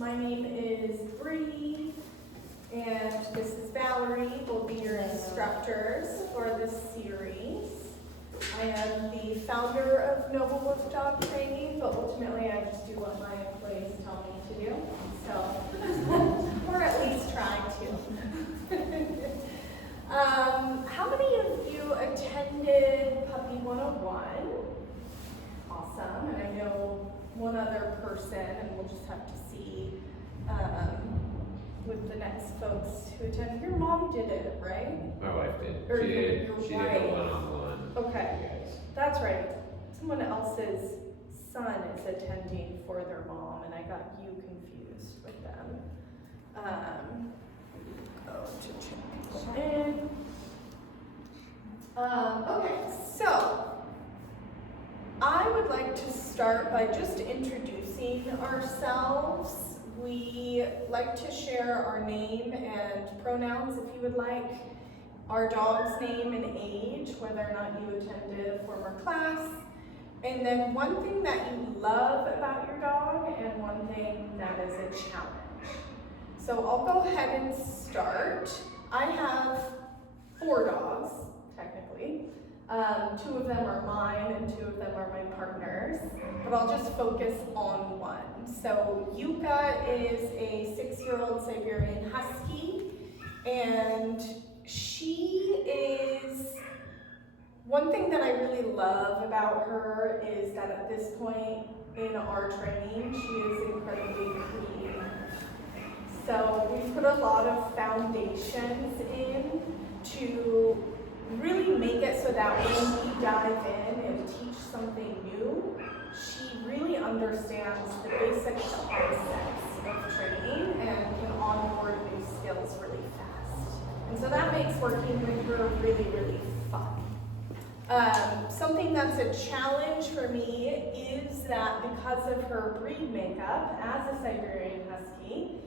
My name is Bree, and this is Valerie. We'll be your instructors for this series. I am the founder of Noble Wolf Dog Training, but ultimately I just do what my employees tell me to do. So, or at least try to. How many of you attended Puppy 101? Awesome, and I know one other person, and we'll just have to see with the next folks who attend. Your mom did it, right? My wife did. Or She did. your She did wife. a one-on-one. Okay. You guys. That's right. Someone else's son is attending for their mom, and I got you confused with them. To check people in. Okay, so I would like to start by just introducing ourselves. We like to share our name and pronouns if you would like, our dog's name and age, whether or not you attended a former class, and then one thing that you love about your dog and one thing that is a challenge. So I'll go ahead and start. I have 4 dogs, technically. 2 of them are mine and 2 of them are my partner's, but I'll just focus on one. So Yuka is a 6-year-old Siberian Husky, and she is, one thing that I really love about her is that at this point in our training, she is incredibly creative. So we put a lot of foundations in to really make it so that when we dive in and teach something new, she really understands the basic concepts of training and can onboard new skills really fast. And so that makes working with her really, really fun. Something that's a challenge for me is that because of her breed makeup as a Siberian Husky,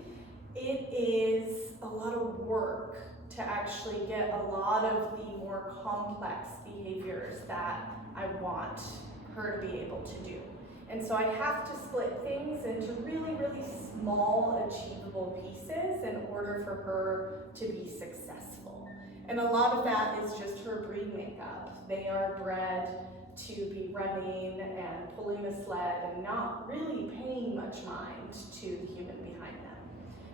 it is a lot of work to actually get a lot of the more complex behaviors that I want her to be able to do. And so I have to split things into really, really small, achievable pieces in order for her to be successful. And a lot of that is just her breed makeup. They are bred to be running and pulling a sled and not really paying much mind to the human behind them.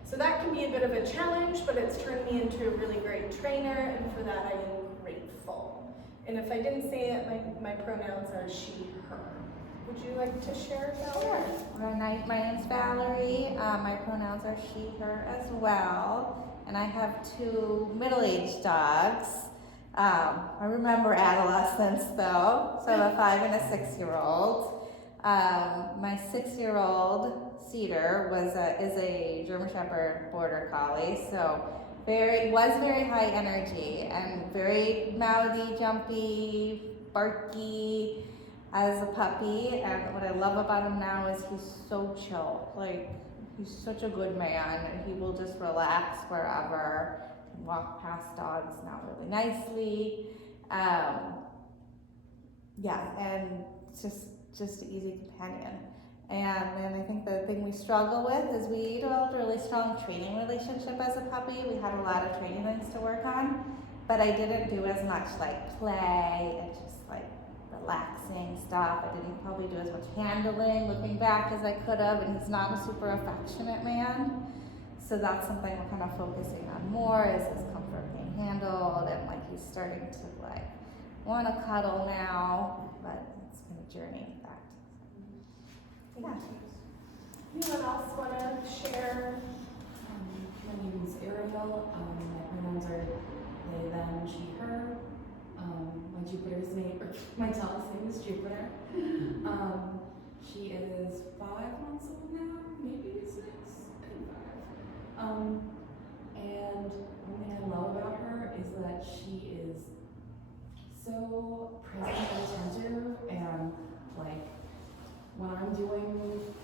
So that can be a bit of a challenge, but it's turned me into a really great trainer, and for that I am grateful. And if I didn't say it, my pronouns are she, her. Would you like to share, Valerie? Sure. My name's Valerie. My pronouns are she, her as well. And I have 2 middle-aged dogs. I remember adolescence though, so a 5 and a 6-year-old. My 6-year-old Cedar is a German Shepherd Border Collie, so was very high energy and very mouthy, jumpy, barky as a puppy. And what I love about him now is he's so chill. Like, he's such a good man, and he will just relax wherever, walk past dogs now really nicely. And just an easy companion. And then I think the thing we struggle with is we developed a really strong training relationship as a puppy. We had a lot of training things to work on, but I didn't do as much like play and just like relaxing stuff. I didn't probably do as much handling looking back as I could have, and he's not a super affectionate man. So that's something we're kind of focusing on more, is his comfort being handled, and like he's starting to like want to cuddle now, but it's been a journey with that. Thank you. Anyone else want to share? My name is Ariel. My pronouns are they, them, she, her. My Jupiter's name, or my dog's name is Jupiter. She is 5 months old now, maybe 6, I think 5. And one thing I love about her is that she is so present and attentive, and like when I'm doing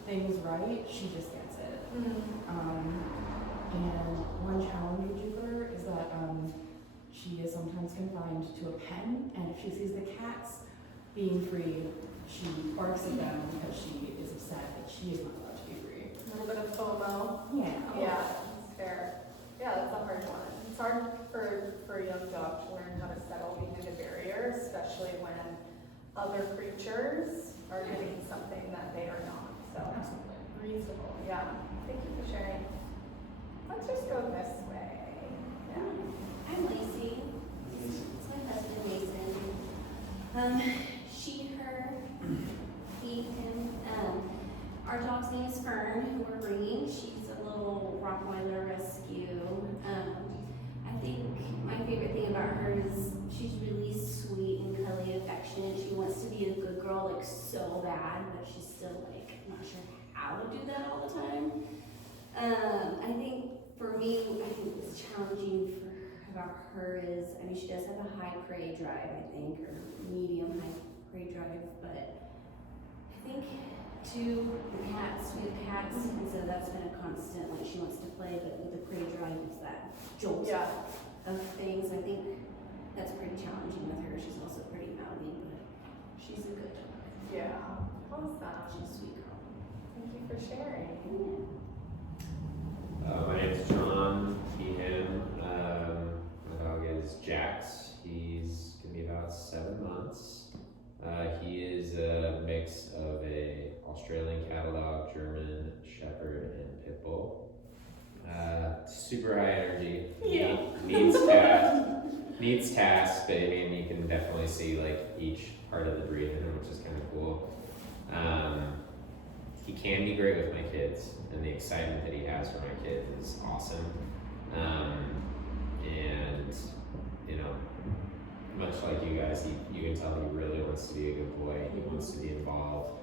things right, she just gets it. And one challenge with Jupiter is that she is sometimes confined to a pen, and if she sees the cats being free, she barks at them because she is upset that she is not allowed to be free. A little bit of FOMO. especially when other creatures are getting something that they are not. So reasonable, yeah. Thank you for sharing. Let's just go this way. Yeah. I'm Lacey. It's my husband, Mason. She, her, he, him. Our dog's name is Fern, who we're bringing. She's a little Rottweiler rescue. I think my favorite thing about her is she's really sweet and cuddly, affectionate. She wants to be a good girl, like so bad, but she's still like not sure how to do that all the time. I think for me, I think what's challenging about her is, I mean, she does have a high prey drive, I think, or medium high prey drive, but I think too, the cats, we have cats, and so that's been a constant, like she wants to play, but with the prey drive, it's that jolt Yeah. of things. I think that's pretty challenging with her. She's also pretty mouthy, but she's a good dog. Yeah. Awesome. She's a sweet girl. Thank you for sharing. My name's John, he, him. My dog is Jax. He's gonna be about 7 months. He is a mix of a Australian cattle dog, German Shepherd, and Pit Bull. Super high energy. Yeah. Needs tasks, but I mean, you can definitely see like each part of the breed in him, which is kind of cool. He can be great with my kids, and the excitement that he has for my kids is awesome. And you know, much like you guys, you can tell he really wants to be a good boy. He wants to be involved,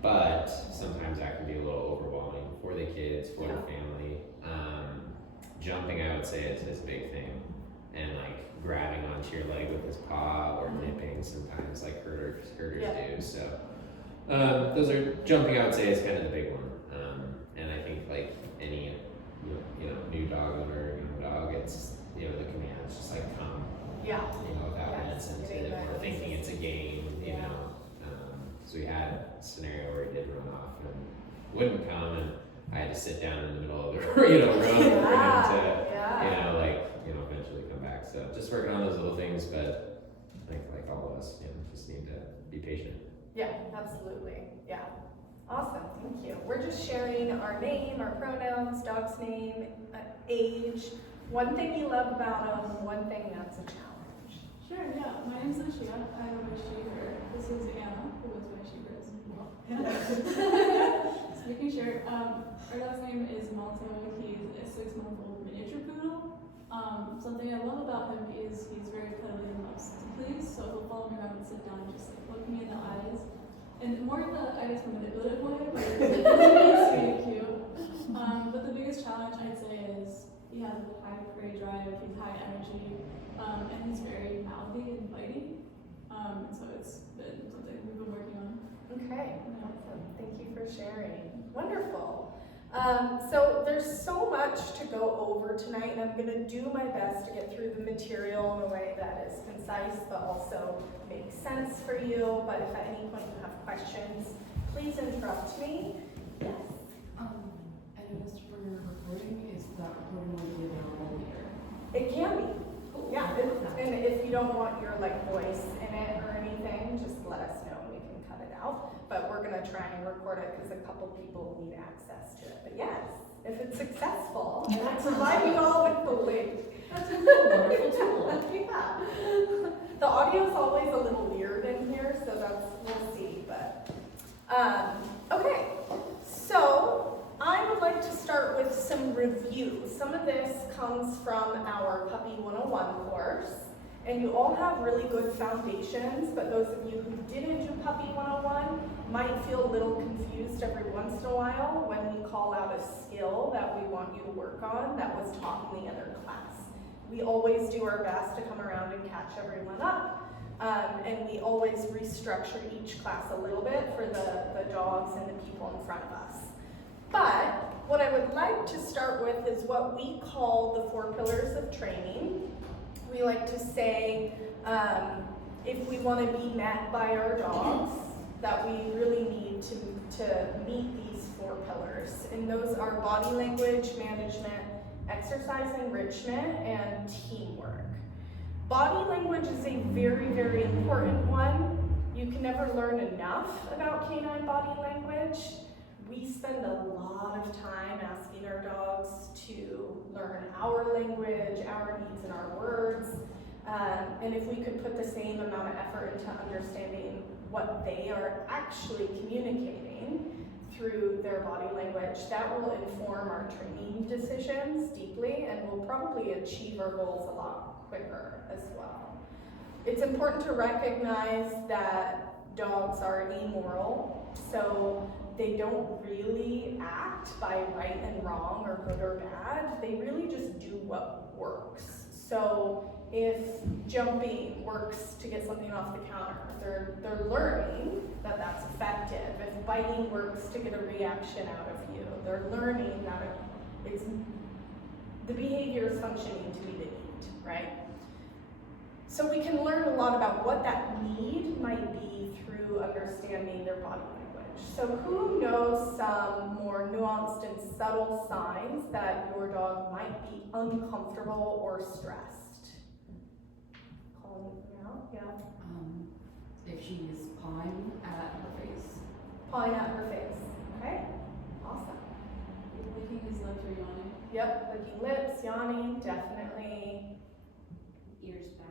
but sometimes that can be a little overwhelming for the kids, for the family. Jumping, I would say, is his big thing, and like grabbing onto your leg with his paw or nipping sometimes, like herders do. So those are jumping. I would say is kind of the big one. And I think like any new dog owner, dog, it's the command is just like come. Yeah. Without Yes, innocence, getting and that we're thinking it's a game, Yeah. So we had a scenario where he did run off and wouldn't come, and I had to sit down in the middle of the room for him to, eventually come back. So just working on those little things, but I think like all of us, just need to be patient. Yeah, absolutely. Yeah. Awesome, thank you. We're just sharing our name, our pronouns, dog's name, age, one thing you love about them, one thing that's a challenge. Sure, yeah. My name's Lucia. I have a she, her. This is Anna, who is my she person. Just making sure. Our dog's name is Malto. He's a 6-month-old miniature poodle. Something I love about him is he's very cuddly and loves to please, so he'll follow me around and sit down and just like look me in the eyes. And more of the eyes from a manipulative way, but it's really sweet and cute. But the biggest challenge I'd say is he has a high prey drive, he's high energy, and he's very mouthy and bitey. So it's been something we've been working on. Okay, awesome. Thank you for sharing. Wonderful. So there's so much to go over tonight, and I'm going to do my best to get through the material in a way that is concise but also makes sense for you. But if at any point you have questions, please interrupt me. Yes. I noticed for your recording, is that recording will be available later? It can be. Yeah, and if you don't want your voice in it or anything, just let us know and we can cut it out. But we're gonna try and record it because a couple people need access to it. But yes, if it's successful, and I provide you all with the link. That's a wonderful tool. Yeah. The audio is always a little weird in here, so we'll see. But okay, so I would like to start with some review. Some of this comes from our Puppy 101 course, and you all have really good foundations, but those of you who didn't do Puppy 101 might feel a little confused every once in a while when we call out a skill that we want you to work on that was taught in the other class. We always do our best to come around and catch everyone up, and we always restructure each class a little bit for the dogs and the people in front of us. But what I would like to start with is what we call the 4 pillars of training. We like to say if we want to be met by our dogs, that we really need to meet these 4 pillars. And those are body language, management, exercise enrichment, and teamwork. Body language is a very, very important one. You can never learn enough about canine body language. We spend a lot of time asking our dogs to learn our language, our needs and our words. And if we could put the same amount of effort into understanding what they are actually communicating through their body language, that will inform our training decisions deeply and will probably achieve our goals a lot quicker as well. It's important to recognize that dogs are amoral, so they don't really act by right and wrong or good or bad. They really just do what works. So if jumping works to get something off the counter, they're learning that that's effective. If biting works to get a reaction out of you, they're learning that it's the behavior is functioning to meet a need, right? So we can learn a lot about what that need might be through understanding their body language. So who knows some more nuanced and subtle signs that your dog might be uncomfortable or stressed? Calling them out, yeah. If she's pawing at her face. Pawing at her face, okay? Awesome. Licking his lips or yawning. Yep, licking lips, yawning, definitely. Ears back,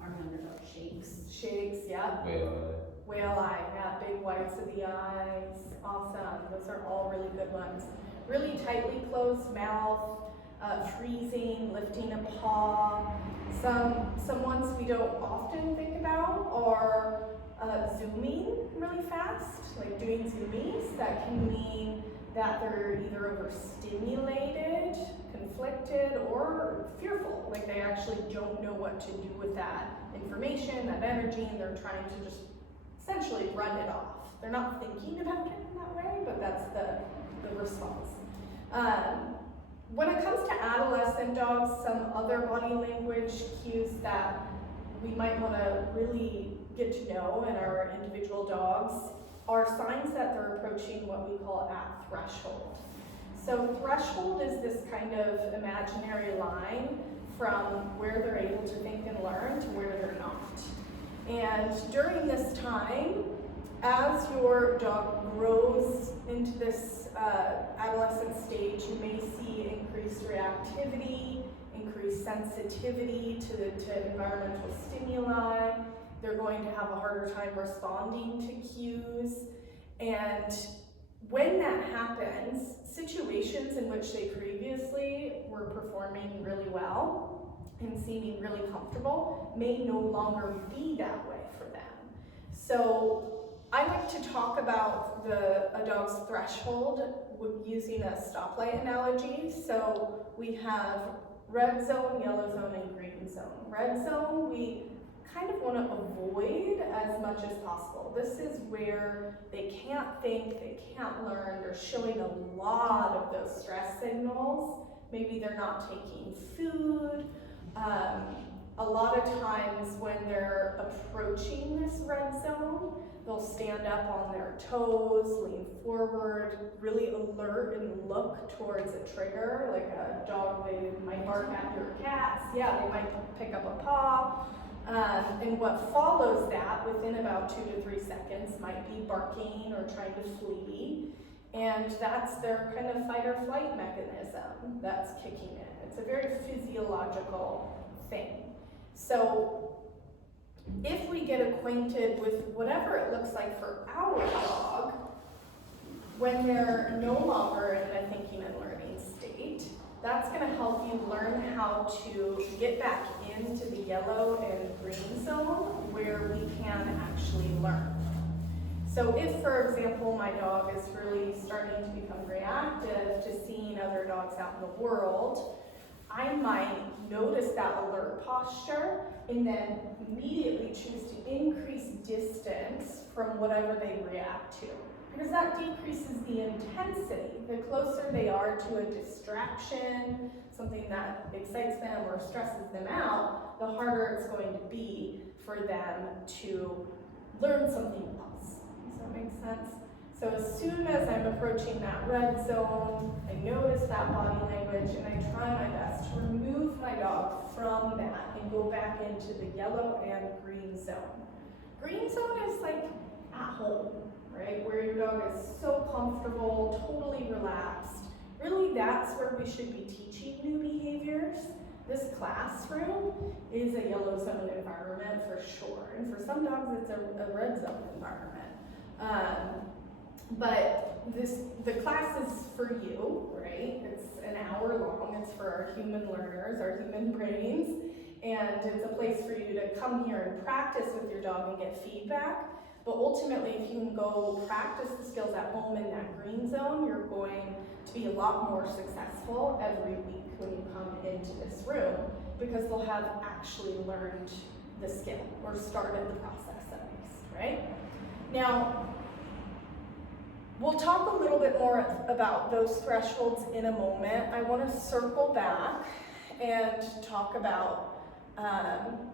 our underdog shakes. Shakes, yep. Whale eye, yeah, big whites of the eyes, awesome. Those are all really good ones. Really tightly closed mouth, freezing, lifting a paw. Some ones we don't often think about are zooming really fast, like doing zoomies. That can mean that they're either overstimulated, conflicted, or fearful, like they actually don't know what to do with that information, that energy, and they're trying to just essentially run it off. They're not thinking about it in that way, but that's the response. When it comes to adolescent dogs, some other body language cues that we might want to really get to know in our individual dogs are signs that they're approaching what we call at threshold. So threshold is this kind of imaginary line from where they're able to think and learn to where they're not. And during this time, as your dog grows into this adolescent stage, you may see increased reactivity, increased sensitivity to environmental stimuli. They're going to have a harder time responding to cues. And when that happens, situations in which they previously were performing really well and seeming really comfortable may no longer be that way for them. So I like to talk about a dog's threshold using a stoplight analogy. So we have red zone, yellow zone, and green zone. Red zone, we kind of want to avoid as much as possible. This is where they can't think, they can't learn, they're showing a lot of those stress signals. Maybe they're not taking food. A lot of times when they're approaching this red zone, they'll stand up on their toes, lean forward, really alert and look towards a trigger, like a dog, they might bark at your cats. Yeah, they might pick up a paw. And what follows that within about 2 to 3 seconds might be barking or trying to flee. And that's their kind of fight or flight mechanism that's kicking in. It's a very physiological thing. So if we get acquainted with whatever it looks like for our dog, when they're no longer in a thinking and learning state, that's going to help you learn how to get back into the yellow and green zone where we can actually learn. So if, for example, my dog is really starting to become reactive to seeing other dogs out in the world, I might notice that alert posture and then immediately choose to increase distance from whatever they react to. Because that decreases the intensity. The closer they are to a distraction, something that excites them or stresses them out, the harder it's going to be for them to learn something else. Does that make sense? So as soon as I'm approaching that red zone, I notice that body language and I try my best to remove my dog from that and go back into the yellow and green zone. Green zone is like at home, right? Where your dog is so comfortable, totally relaxed. Really, that's where we should be teaching new behaviors. This classroom is a yellow zone environment for sure. And for some dogs, it's a red zone environment. But the class is for you, right? It's an hour long. It's for our human learners, our human brains. And it's a place for you to come here and practice with your dog and get feedback. But ultimately, if you can go practice the skills at home in that green zone, you're going to be a lot more successful every week when you come into this room, because they'll have actually learned the skill or started the process at least, right? Now, we'll talk a little bit more about those thresholds in a moment. I want to circle back and talk about,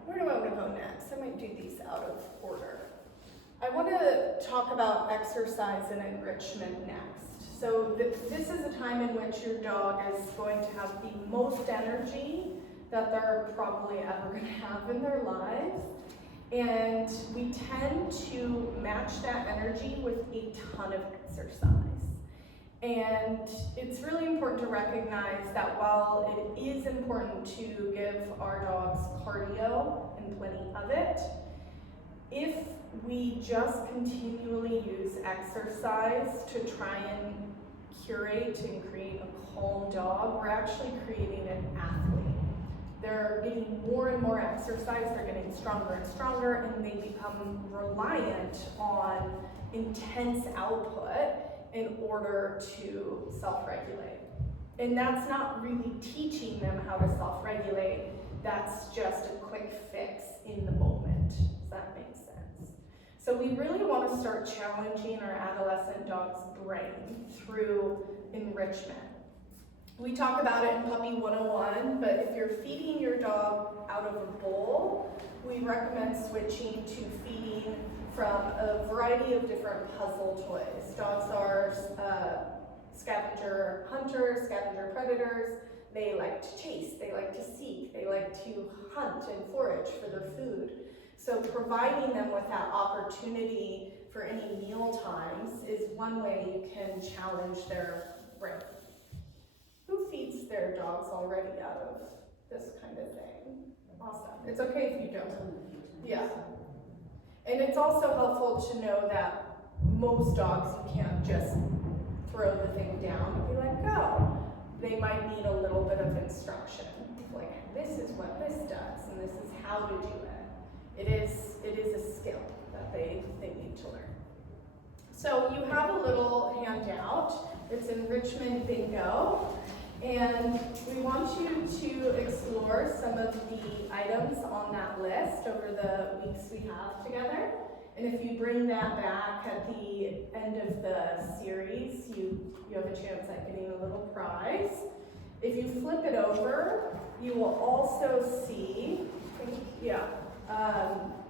where do I want to go next? I might do these out of order. I want to talk about exercise and enrichment next. So this is a time in which your dog is going to have the most energy that they're probably ever going to have in their lives. And we tend to match that energy with a ton of exercise. And it's really important to recognize that while it is important to give our dogs cardio and plenty of it, if we just continually use exercise to try and curate and create a calm dog, we're actually creating an athlete. They're getting more and more exercise, they're getting stronger and stronger, and they become reliant on intense output in order to self-regulate. And that's not really teaching them how to self-regulate, that's just a quick fix in the moment. Does that make sense? So we really want to start challenging our adolescent dog's brain through enrichment. We talk about it in Puppy 101, but if you're feeding your dog out of a bowl, we recommend switching to feeding from a variety of different puzzle toys. Dogs are scavenger hunters, scavenger predators. They like to chase, they like to seek, they like to hunt and forage for their food. So providing them with that opportunity for any meal times is one way you can challenge their brain. Who feeds their dogs already out of this kind of thing? Awesome. It's okay if you don't. Yeah. And it's also helpful to know that most dogs you can't just throw the thing down and be like, go. They might need a little bit of instruction. Like, this is what this does, and this is how to do it. It is a skill that they need to learn. So you have a little handout. It's enrichment bingo. And we want you to explore some of the items on that list over the weeks we have together. And if you bring that back at the end of the series, you have a chance at getting a little prize. If you flip it over, you will also see,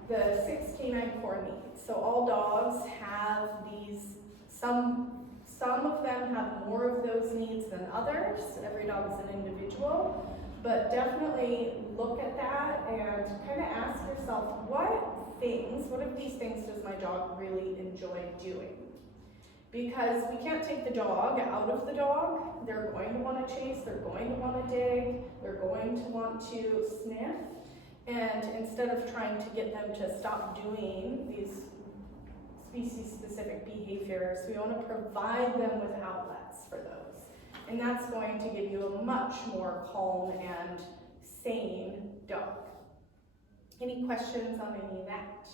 the 6 canine core needs. So all dogs have these, some of them have more of those needs than others. Every dog is an individual. But definitely look at that and kind of ask yourself, what of these things does my dog really enjoy doing? Because we can't take the dog out of the dog. They're going to want to chase, they're going to want to dig, they're going to want to sniff. And instead of trying to get them to stop doing these species-specific behaviors, we want to provide them with outlets for those. And that's going to give you a much more calm and sane dog. Any questions on any of that?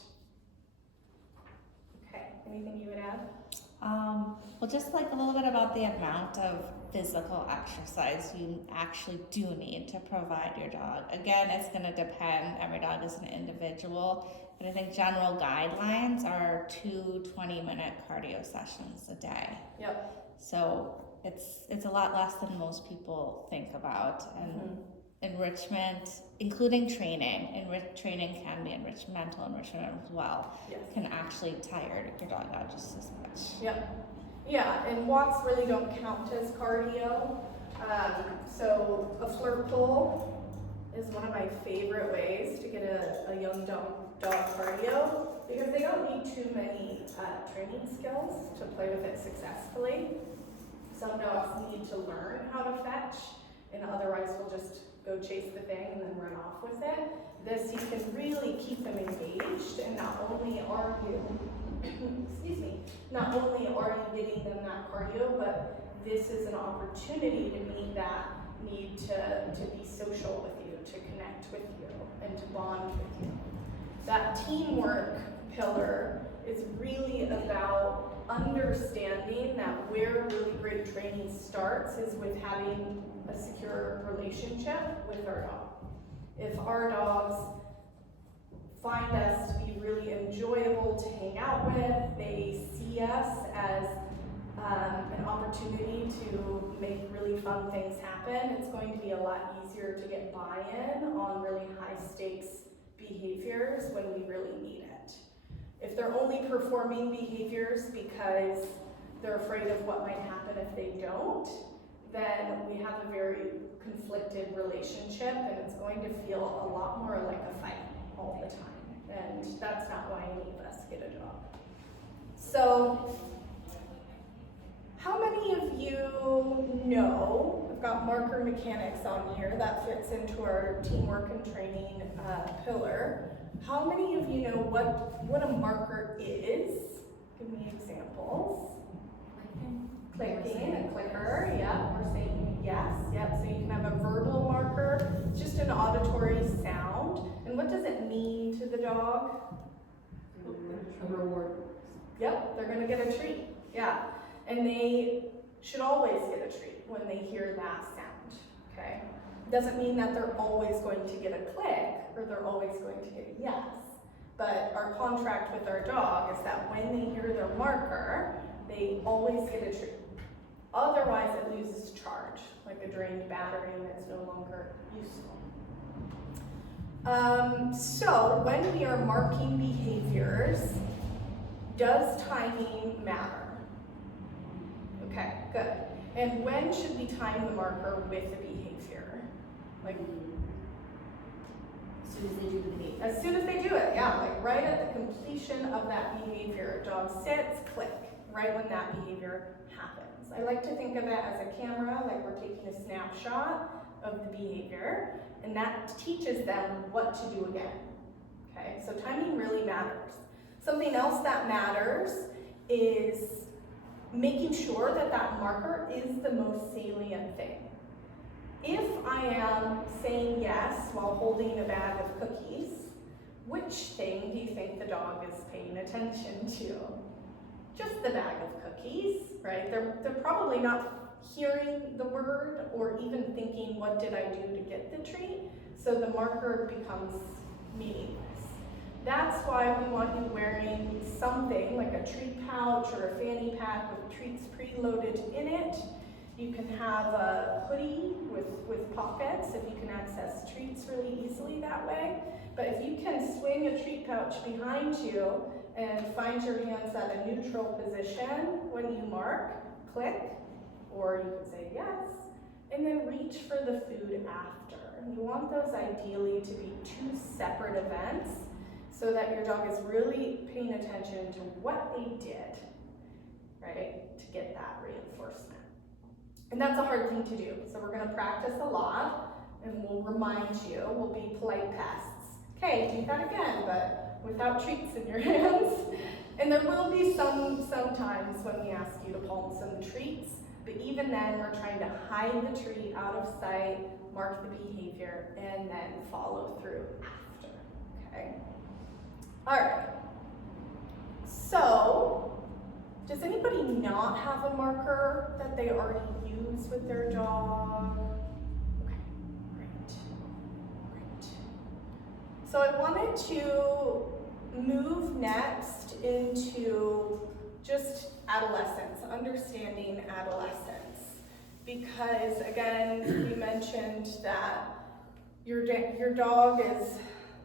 Okay, anything you would add? Well, just like a little bit about the amount of physical exercise you actually do need to provide your dog. Again, it's going to depend. Every dog is an individual. But I think general guidelines are 2 20-minute cardio sessions a day. Yep. So it's a lot less than most people think about. And enrichment, including training, training can be mental enrichment as well. Yes. Can actually tire your dog out just as much. Yep. Yeah, and walks really don't count as cardio. So a flirt pole is one of my favorite ways to get a young dog cardio because they don't need too many training skills to play with it successfully. Some dogs need to learn how to fetch, and otherwise will just go chase the thing and then run off with it. This, you can really keep them engaged, and not only are you, excuse me, not only are you getting them that cardio, but this is an opportunity to meet that need to be social with you, to connect with you, and to bond with you. That teamwork pillar is really about understanding that where really great training starts is with having a secure relationship with our dog. If our dogs find us to be really enjoyable to hang out with, they see us as an opportunity to make really fun things happen, it's going to be a lot easier to get buy-in on really high stakes behaviors when we really need it. If they're only performing behaviors because they're afraid of what might happen if they don't, then we have a very conflicted relationship, and it's going to feel a lot more like a fight all the time. And that's not why any of us get a dog. So, how many of you know, I've got marker mechanics on here, that fits into our teamwork and training pillar. How many of you know what a marker is? Give me examples. Clicking, a clicker, yeah, we're saying yes, yep, so you can have a verbal marker, just an auditory sound. And what does it mean to the dog? A reward. Yep, they're gonna get a treat, yeah. And they should always get a treat when they hear that sound, okay? Doesn't mean that they're always going to get a click or they're always going to get a yes. But our contract with our dog is that when they hear their marker, they always get a treat. Otherwise, it loses charge, like a drained battery, and it's no longer useful. So when we are marking behaviors, does timing matter? Okay, good. And when should we time the marker with the behavior? Like, As soon as they do the behavior. as soon as they do it, yeah, like right at the completion of that behavior. Dog sits, click, right when that behavior happens. I like to think of it as a camera, like we're taking a snapshot of the behavior, and that teaches them what to do again. Okay, so timing really matters. Something else that matters is making sure that that marker is the most salient thing. If I am saying yes while holding a bag of cookies, which thing do you think the dog is paying attention to? Just the bag of cookies, right? They're probably not hearing the word or even thinking, what did I do to get the treat? So the marker becomes meaningless. That's why we want you wearing something like a treat pouch or a fanny pack with treats preloaded in it. You can have a hoodie with pockets if you can access treats really easily that way. But if you can swing a treat pouch behind you and find your hands at a neutral position when you mark, click, or you can say yes, and then reach for the food after. You want those ideally to be two separate events so that your dog is really paying attention to what they did, right, to get that reinforcement. And that's a hard thing to do, so we're gonna practice a lot, and we'll remind you, we'll be polite pests. Okay, do that again, but without treats in your hands. And there will be some times when we ask you to palm some treats, but even then, we're trying to hide the treat out of sight, mark the behavior, and then follow through after, okay? All right, so does anybody not have a marker that they already use with their dog? Okay, great. So I wanted to move next into just adolescence, understanding adolescence. Because again, we mentioned that your dog is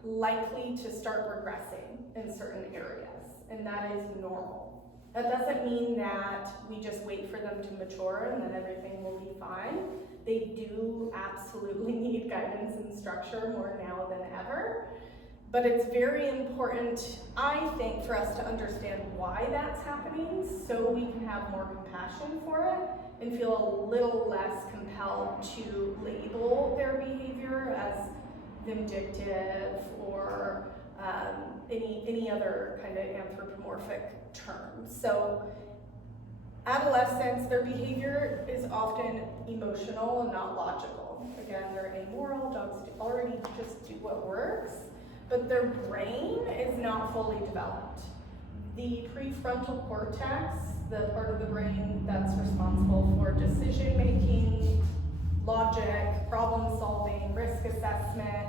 likely to start regressing in certain areas, and that is normal. That doesn't mean that we just wait for them to mature and then everything will be fine. They do absolutely need guidance and structure more now than ever. But it's very important, I think, for us to understand why that's happening so we can have more compassion for it and feel a little less compelled to label their behavior as vindictive or any other kind of anthropomorphic term. So adolescents, their behavior is often emotional and not logical. Again, they're amoral, dogs already just do what works, but their brain is not fully developed. The prefrontal cortex, the part of the brain that's responsible for decision making, logic, problem solving, risk assessment,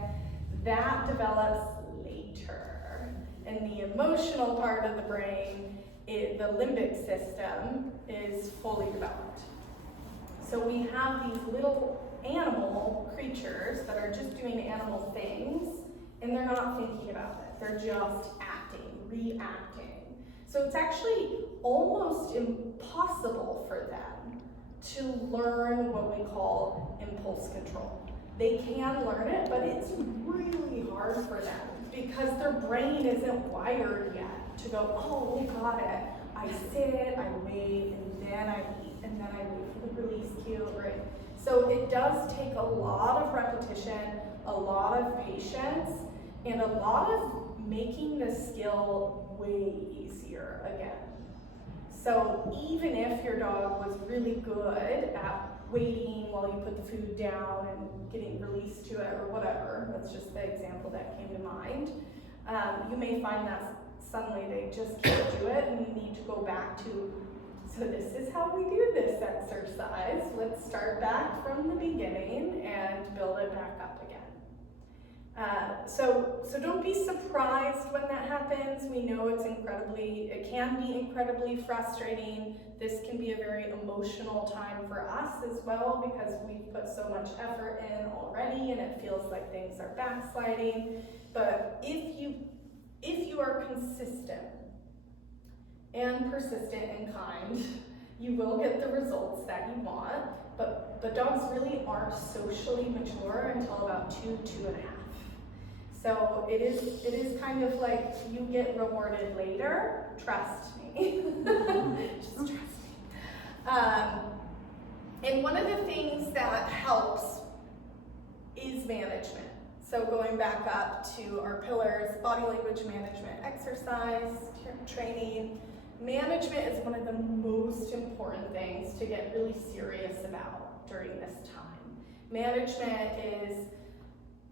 that develops later. And the emotional part of the brain, the limbic system, is fully developed. So we have these little animal creatures that are just doing animal things, and they're not thinking about it. They're just acting, reacting. So it's actually almost impossible for them to learn what we call impulse control. They can learn it, but it's really hard for them because their brain isn't wired yet to go, oh, we got it. I sit, I wait, and then I eat, and then I wait for the release cue, right? So it does take a lot of repetition, a lot of patience, and a lot of making the skill way easier again. So even if your dog was really good at waiting while you put the food down and getting released to it or whatever, that's just the example that came to mind, you may find that suddenly they just can't do it and you need to go back to, so this is how we do this exercise. Let's start back from the beginning and build it back up again. So don't be surprised when that happens. We know it can be incredibly frustrating. This can be a very emotional time for us as well because we've put so much effort in already and it feels like things are backsliding. But if you are consistent and persistent and kind, you will get the results that you want. But dogs really aren't socially mature until about 2.5. So it is kind of like you get rewarded later. Trust me. Just trust me. And one of the things that helps is management. So going back up to our pillars, body language management, exercise, training. Management is one of the most important things to get really serious about during this time. Management is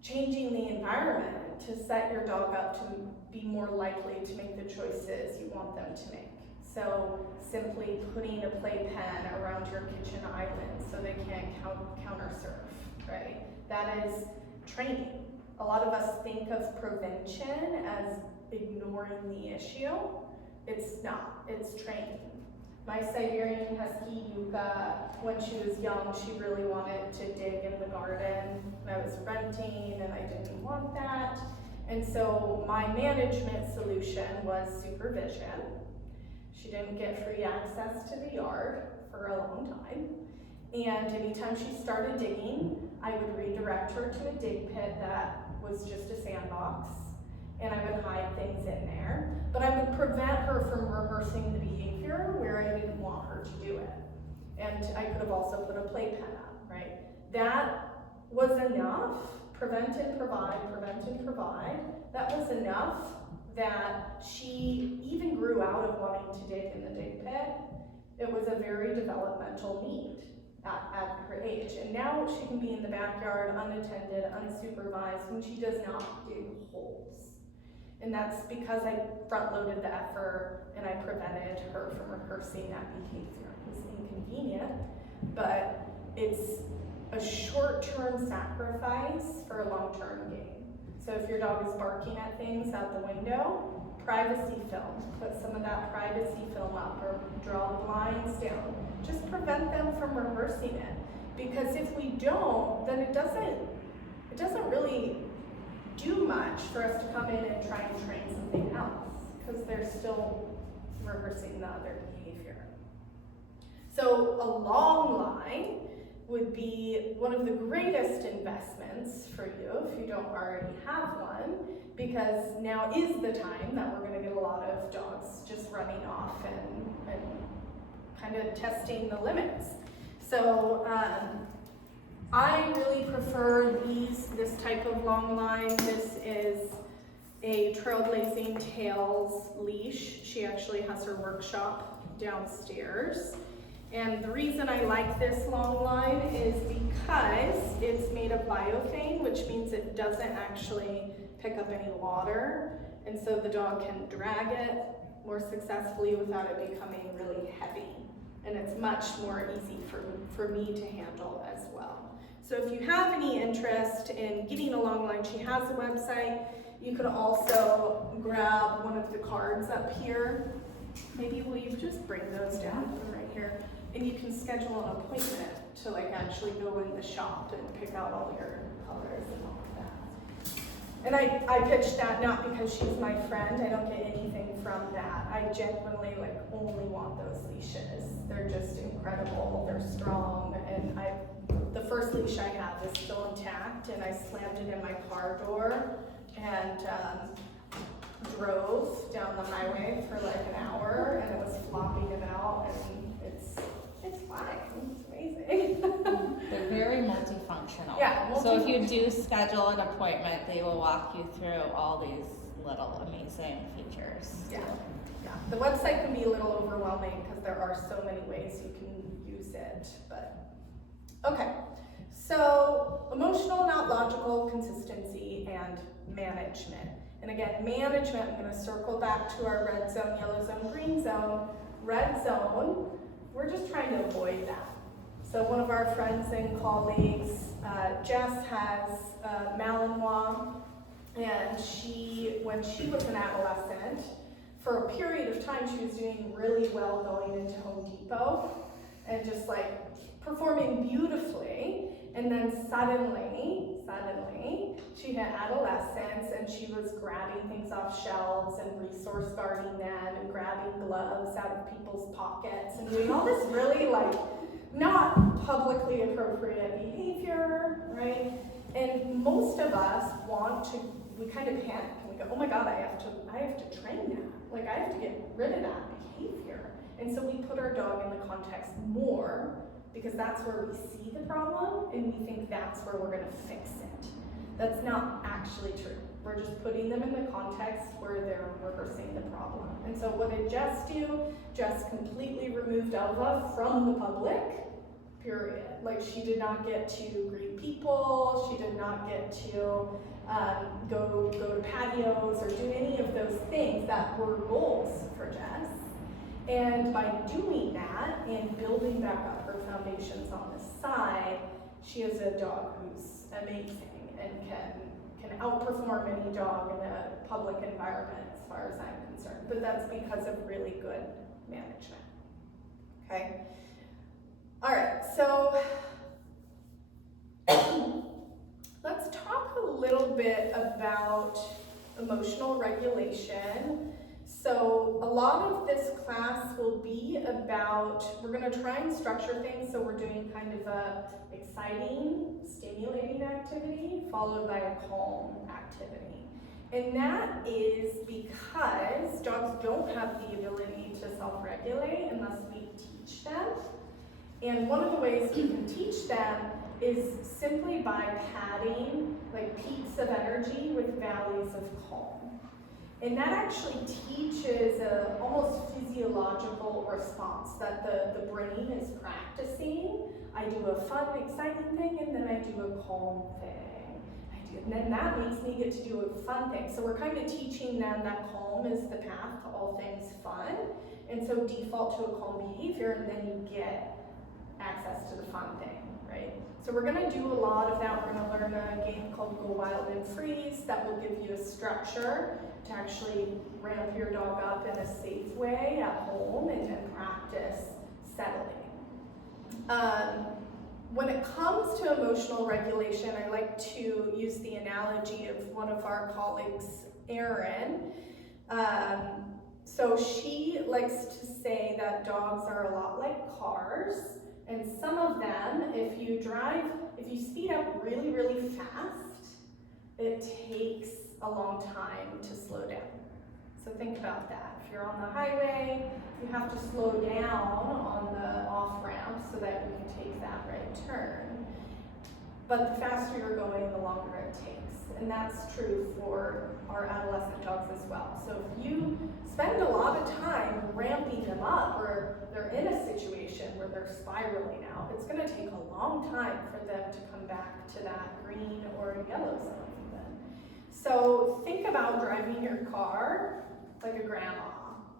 changing the environment to set your dog up to be more likely to make the choices you want them to make. So simply putting a playpen around your kitchen island so they can't counter surf, right? That is training. A lot of us think of prevention as ignoring the issue. It's not, it's training. My Siberian Husky, Yuka, when she was young, she really wanted to dig in the garden. And I was renting and I didn't want that. And so my management solution was supervision. She didn't get free access to the yard for a long time. And anytime she started digging, I would redirect her to a dig pit that was just a sandbox. And I would hide things in there. But I would prevent her from rehearsing the behavior where I didn't want her to do it. And I could have also put a playpen up, right? That was enough. Prevent and provide, prevent and provide. That was enough that she even grew out of wanting to dig in the dig pit. It was a very developmental need at her age. And now she can be in the backyard unattended, unsupervised, and she does not dig holes. And that's because I front-loaded the effort and I prevented her from rehearsing that behavior. It was inconvenient, but it's a short-term sacrifice for a long-term gain. So if your dog is barking at things out the window, privacy film. Put some of that privacy film up or draw the blinds down. Just prevent them from rehearsing it. Because if we don't, then it doesn't really do much for us to come in and try and train something else because they're still rehearsing the other behavior. So a long line would be one of the greatest investments for you if you don't already have one, because now is the time that we're gonna get a lot of dogs just running off and kind of testing the limits. So I really prefer this type of long line. This is a Trailblazing Tails leash. She actually has her workshop downstairs. And the reason I like this long line is because it's made of biothane, which means it doesn't actually pick up any water. And so the dog can drag it more successfully without it becoming really heavy. And it's much more easy for me to handle as well. So if you have any interest in getting a long line, she has a website. You could also grab one of the cards up here. Maybe will you just bring those down, put them right here, and you can schedule an appointment to like actually go in the shop and pick out all your colors and all of that. And I pitched that not because she's my friend. I don't get anything from that. I genuinely like only want those leashes. They're just incredible. They're strong, and the first leash I have is still intact, and I slammed it in my car door and drove down the highway for like an hour, and it was flopping about, and it's fine. It's amazing. They're very multifunctional. Yeah, So if you do schedule an appointment, they will walk you through all these little amazing features. Yeah. The website can be a little overwhelming because there are so many ways you can use it, but okay. So emotional, not logical, consistency, and management. And again, management, I'm gonna circle back to our red zone, yellow zone, green zone. Red zone, we're just trying to avoid that. So one of our friends and colleagues, Jess, has Malinois, and when she was an adolescent, for a period of time, she was doing really well going into Home Depot and just like performing beautifully. And then suddenly, she hit adolescence and she was grabbing things off shelves and resource guarding them and grabbing gloves out of people's pockets and doing all this really like not publicly appropriate behavior, right? And most of us we kind of panic and we go, oh my God, I have to train that. Like I have to get rid of that behavior. And so we put our dog in the context more because that's where we see the problem and we think that's where we're gonna fix it. That's not actually true. We're just putting them in the context where they're rehearsing the problem. And so what did Jess do? Jess completely removed Elva from the public, period. Like she did not get to greet people, she did not get to go to patios or do any of those things that were goals for Jess. And by doing that and building back up her foundations on the side, she is a dog who's amazing and can outperform any dog in a public environment as far as I'm concerned. But that's because of really good management. Okay? All right, so let's talk a little bit about emotional regulation. So a lot of this class will be about, we're gonna try and structure things so we're doing kind of a exciting, stimulating activity followed by a calm activity. And that is because dogs don't have the ability to self-regulate unless we teach them. And one of the ways we can teach them is simply by padding like peaks of energy with valleys of calm. And that actually teaches a almost physiological response that the brain is practicing. I do a fun, exciting thing, and then I do a calm thing. And then that makes me get to do a fun thing. So we're kind of teaching them that calm is the path to all things fun. And so default to a calm behavior, and then you get access to the fun thing, right? So we're gonna do a lot of that. We're gonna learn a game called Go Wild and Freeze that will give you a structure to actually ramp your dog up in a safe way at home and practice settling. When it comes to emotional regulation, I like to use the analogy of one of our colleagues, Erin. So she likes to say that dogs are a lot like cars, and some of them, if you speed up really, really fast, it takes a long time to slow down. So think about that. If you're on the highway, you have to slow down on the off-ramp so that you can take that right turn. But the faster you're going, the longer it takes. And that's true for our adolescent dogs as well. So if you spend a lot of time ramping them up, or they're in a situation where they're spiraling out, it's gonna take a long time for them to come back to that green or yellow zone even. So think about driving your car like a grandma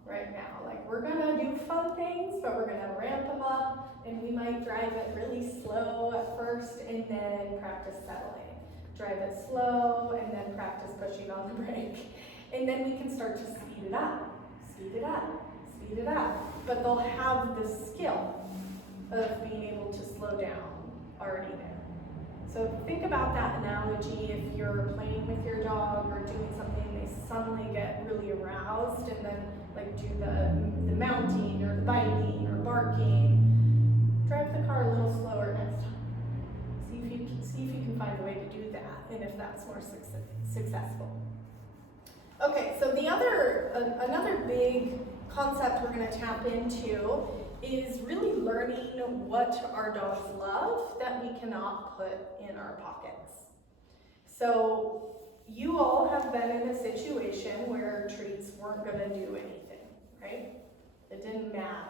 right now. Like, we're gonna do fun things, but we're gonna ramp them up, and we might drive it really slow at first and then practice settling. Drive it slow and then practice pushing on the brake. And then we can start to speed it up, speed it up, speed it up. But they'll have the skill of being able to slow down already there. So think about that analogy. If you're playing with your dog or doing something, they suddenly get really aroused and then like do the mounting or the biting or barking. Drive the car a little slower next time. See if you can find a way to do that, and if that's more successful. Okay, so another big concept we're going to tap into is really learning what our dogs love that we cannot put in our pockets. So you all have been in a situation where treats weren't going to do anything, right? It didn't matter.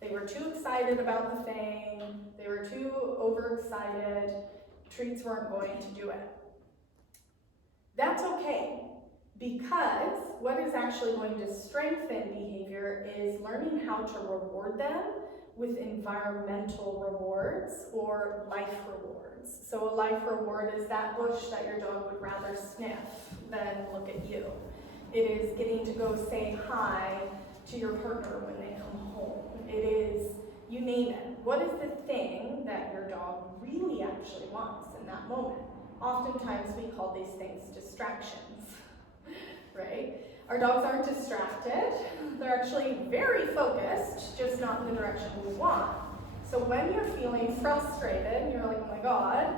They were too excited about the thing, they were too overexcited, treats weren't going to do it. That's okay, because what is actually going to strengthen behavior is learning how to reward them with environmental rewards or life rewards. So a life reward is that bush that your dog would rather sniff than look at you. It is getting to go say hi to your partner when they come home. It is, you name it. What is the thing that your dog really actually wants in that moment? Oftentimes we call these things distractions, right? Our dogs aren't distracted. They're actually very focused, just not in the direction we want. So when you're feeling frustrated and you're like, oh my God,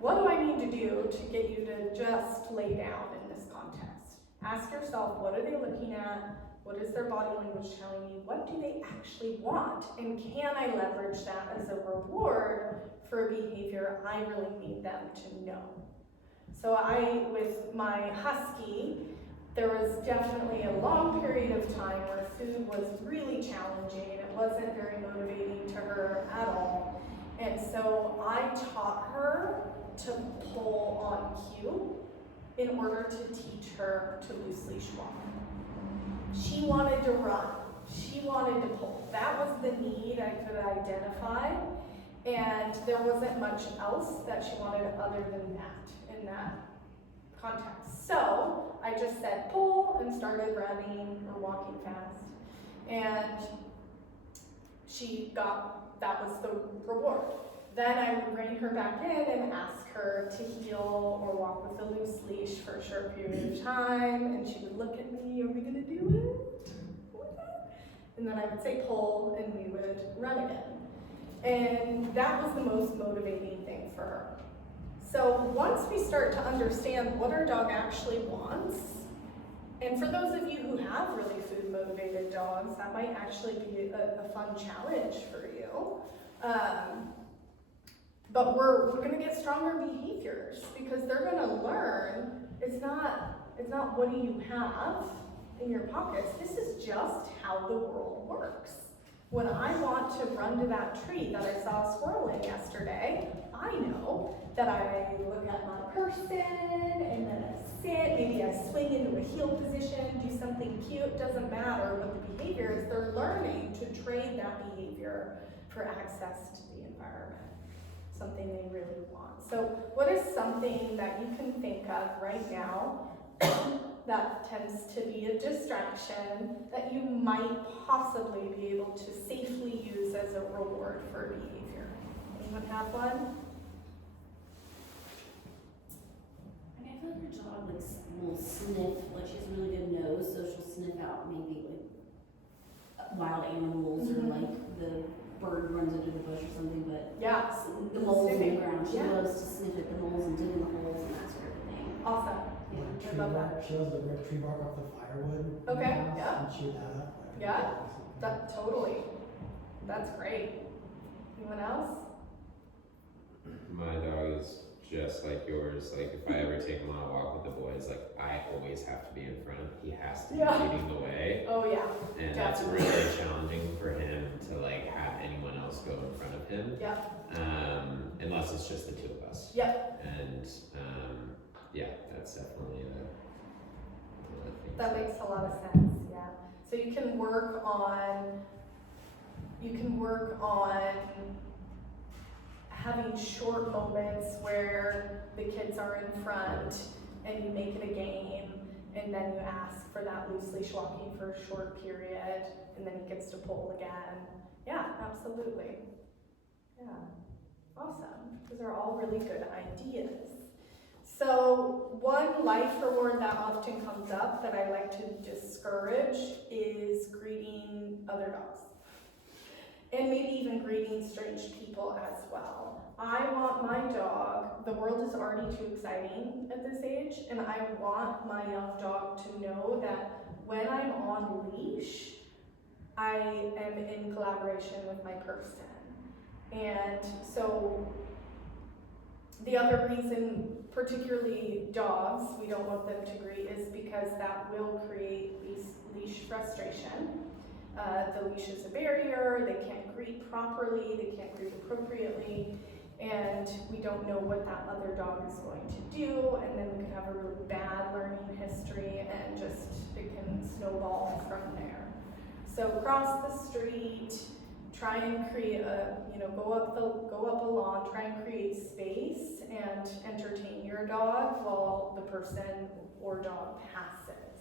what do I need to do to get you to just lay down in this context? Ask yourself, what are they looking at? What is their body language telling me? What do they actually want? And can I leverage that as a reward for a behavior I really need them to know? So with my husky, there was definitely a long period of time where food was really challenging. It wasn't very motivating to her at all. And so I taught her to pull on cue in order to teach her to loose leash walk. She wanted to run. She wanted to pull. That was the need I could identify, and there wasn't much else that she wanted other than that in that context. So I just said pull and started running or walking fast, and that was the reward. Then I would bring her back in and ask her to heel or walk with a loose leash for a short period of time, and she would look at me, are we gonna do it? And then I would say pull, and we would run again. And that was the most motivating thing for her. So once we start to understand what our dog actually wants, and for those of you who have really food motivated dogs, that might actually be a fun challenge for you. But we're gonna get stronger behaviors because they're gonna learn it's not what do you have in your pockets, this is just how the world works. When I want to run to that tree that I saw a squirrel in yesterday, I know that I look at my person and then I sit, maybe I swing into a heel position, do something cute, doesn't matter what the behavior is, they're learning to trade that behavior for access to the environment. Something they really want. So what is something that you can think of right now that tends to be a distraction that you might possibly be able to safely use as a reward for behavior? Anyone have one? I feel like her dog will sniff, like she has a really good nose, so she'll sniff out maybe like wild animals or Mhm. like the bird runs into the bush or something, but Yeah, the moles in the Sniffing. ground, she Yeah. loves to sniff at the moles and dig in the holes and that sort of thing. awesome. Yeah. Like I tree love bark, she loves to rip tree bark off the firewood. in the Okay, house yeah. And chew that up. Yeah. That, totally. That's great. Anyone else? My dog is just like yours. Like if I ever take him on a walk with the boys, like I always have to be in front. He has to be Yeah. leading the way, Oh, yeah. and that's really challenging for him to like have anyone else go in front of him. Yeah. Unless it's just the two of us. Yep. And yeah, that's definitely a thing. That makes a lot of sense, yeah. So you can work on having short moments where the kids are in front and you make it a game, and then you ask for that loose leash walking for a short period, and then he gets to pull again. Yeah, absolutely. Yeah, awesome. Those are all really good ideas. So one life reward that often comes up that I like to discourage is greeting other dogs. And maybe even greeting strange people as well. I want my dog, the world is already too exciting at this age, and I want my young dog to know that when I'm on leash, I am in collaboration with my person. And so the other reason, particularly dogs, we don't want them to greet is because that will create leash frustration. The leash is a barrier, they can't greet properly, they can't greet appropriately, and we don't know what that other dog is going to do, and then we could have a really bad learning history, and just it can snowball from there. So cross the street, try and create go up a lawn, try and create space and entertain your dog while the person or dog passes.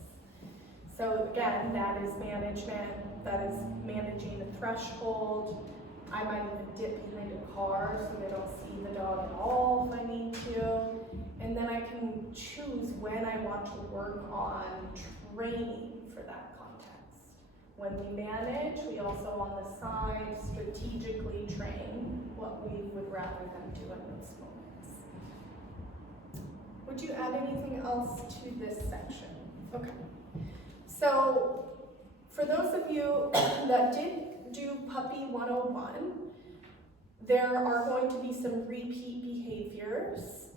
So again, that is management, that is managing the threshold. I might even dip behind a car so they don't see the dog at all if I need to. And then I can choose when I want to work on training for that context. When we manage, we also on the side strategically train what we would rather them do in those moments. Would you add anything else to this section? Okay. So, for those of you that did do Puppy 101, there are going to be some repeat behaviors,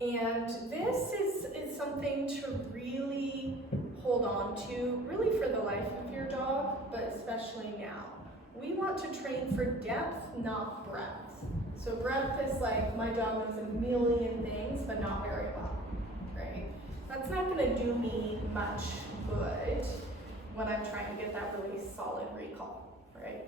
and this is something to really hold on to, really for the life of your dog, but especially now. We want to train for depth, not breadth. So breadth is like, my dog knows a million things, but not very well, right? That's not gonna do me much good when I'm trying to get that really solid recall, right?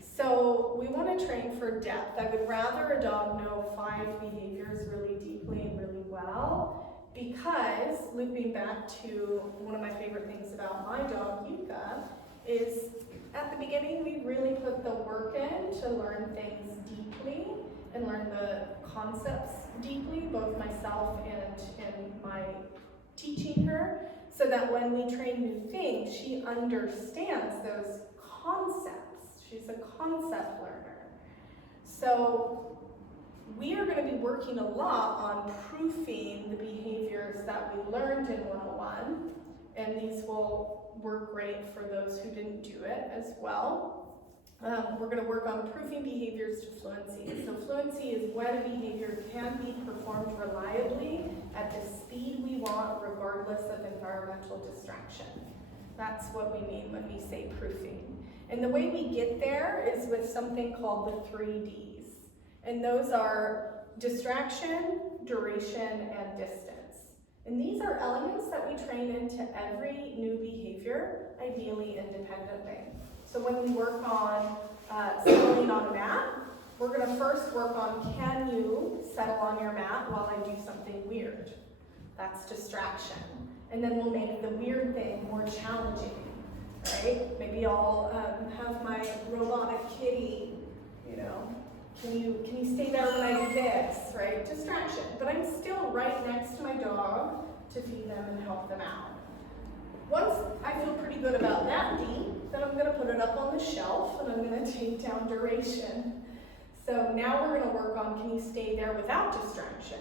So we want to train for depth. I would rather a dog know 5 behaviors really deeply and really well, because looping back to one of my favorite things about my dog, Yuka, is at the beginning we really put the work in to learn things deeply and learn the concepts deeply, both myself and my teaching her, so that when we train new things, she understands those concepts. She's a concept learner. So we are going to be working a lot on proofing the behaviors that we learned in 101, and these will work great for those who didn't do it as well. We're going to work on proofing behaviors to fluency. So fluency is when a behavior can be performed reliably at the speed we want, regardless of environmental distraction. That's what we mean when we say proofing. And the way we get there is with something called the 3 Ds. And those are distraction, duration, and distance. And these are elements that we train into every new behavior, ideally independently. So when we work on settling on a mat, we're going to first work on, can you settle on your mat while I do something weird? That's distraction. And then we'll make the weird thing more challenging, right? Maybe I'll have my robotic kitty, can you stay there when I do this, right? Distraction. But I'm still right next to my dog to feed them and help them out. once I feel pretty good about that D, then I'm gonna put it up on the shelf and I'm gonna take down duration. So now we're gonna work on, can you stay there without distraction,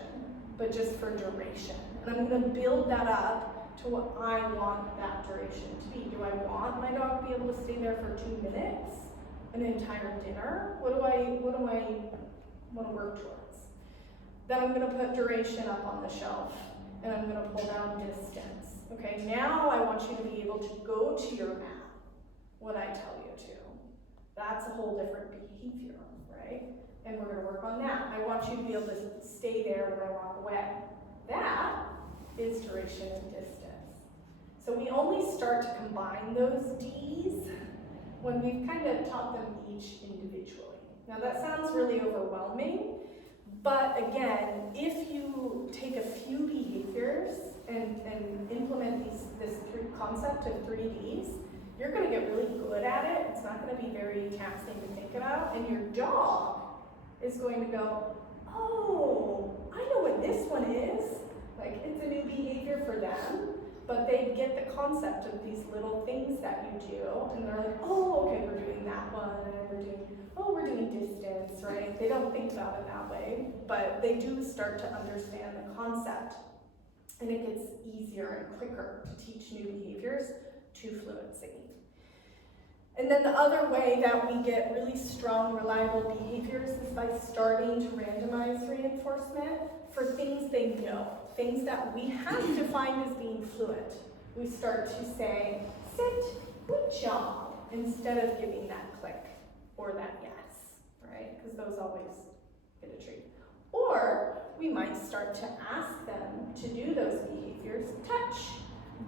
but just for duration? And I'm gonna build that up to what I want that duration to be. Do I want my dog to be able to stay there for 2 minutes? An entire dinner? What do I wanna work towards? Then I'm gonna put duration up on the shelf and I'm gonna pull down distance. Okay, now I want you to be able to go to your mat when I tell you to. That's a whole different behavior, right? And we're gonna work on that. I want you to be able to stay there when I walk away. That is duration and distance. So we only start to combine those Ds when we've kind of taught them each individually. Now that sounds really overwhelming, but again, if you take a few behaviors and implement this concept of 3 Ds, you're gonna get really good at it. It's not gonna be very taxing to think about, and your dog is going to go, oh, I know what this one is. Like, it's a new behavior for them, but they get the concept of these little things that you do, and they're like, oh, okay, we're doing that one, and we're doing distance, right? They don't think about it that way, but they do start to understand the concept, and it gets easier and quicker to teach new behaviors to fluency. And then the other way that we get really strong, reliable behaviors is by starting to randomize reinforcement for things they know, things that we have defined as being fluent. We start to say, sit, good job, instead of giving that click or that yes, right? Because those always get a treat. Or we might start to ask them to do those behaviors, touch,